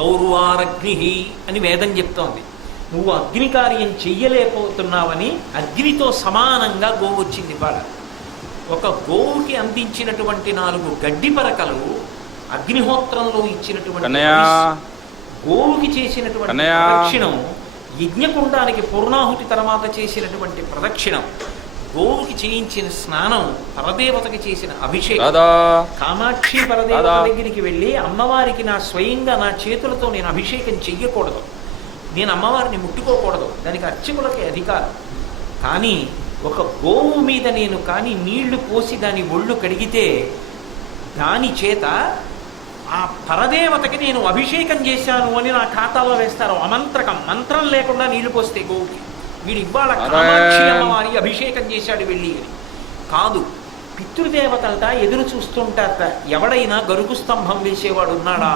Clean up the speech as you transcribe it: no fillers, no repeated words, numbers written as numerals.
గౌరవారగ్ని అని వేదం చెప్తోంది. నువ్వు అగ్ని కార్యం చెయ్యలేకపోతున్నావని అగ్నితో సమానంగా గోవు వచ్చింది ఇవాళ. ఒక గోవుకి అందించినటువంటి 4 గడ్డి పరకలు అగ్నిహోత్రంలో ఇచ్చినటువంటి గోవుకి చేసినటువంటి ప్రదక్షిణం, యజ్ఞకుండానికి పూర్ణాహుతి తర్వాత చేసినటువంటి ప్రదక్షిణం, గోవుకి చేయించిన స్నానం, పరదేవతకి చేసిన అభిషేకం, కామాక్షి పరదేవత దగ్గరికి వెళ్ళి అమ్మవారికి స్వయంగా నా చేతులతో నేను అభిషేకం చెయ్యకూడదు, నేను అమ్మవారిని ముట్టుకోకూడదు, దానికి అర్చకులకి అధికారం. కానీ ఒక గోవు మీద నేను కానీ నీళ్లు పోసి దాని ఒళ్ళు కడిగితే దాని చేత ఆ పరదేవతకి నేను అభిషేకం చేశాను అని నా ఖాతాలో వేస్తారు. అమంత్రకం, మంత్రం లేకుండా నీళ్లు పోస్తే గోవుకి, వీడు ఇవాళ కామాక్షి అమ్మవారి అభిషేకం చేశాడు వెళ్ళి అని కాదు. పితృదేవతలట ఎదురు చూస్తుంటారట, ఎవడైనా గరుకు స్తంభం వేసేవాడు ఉన్నాడా.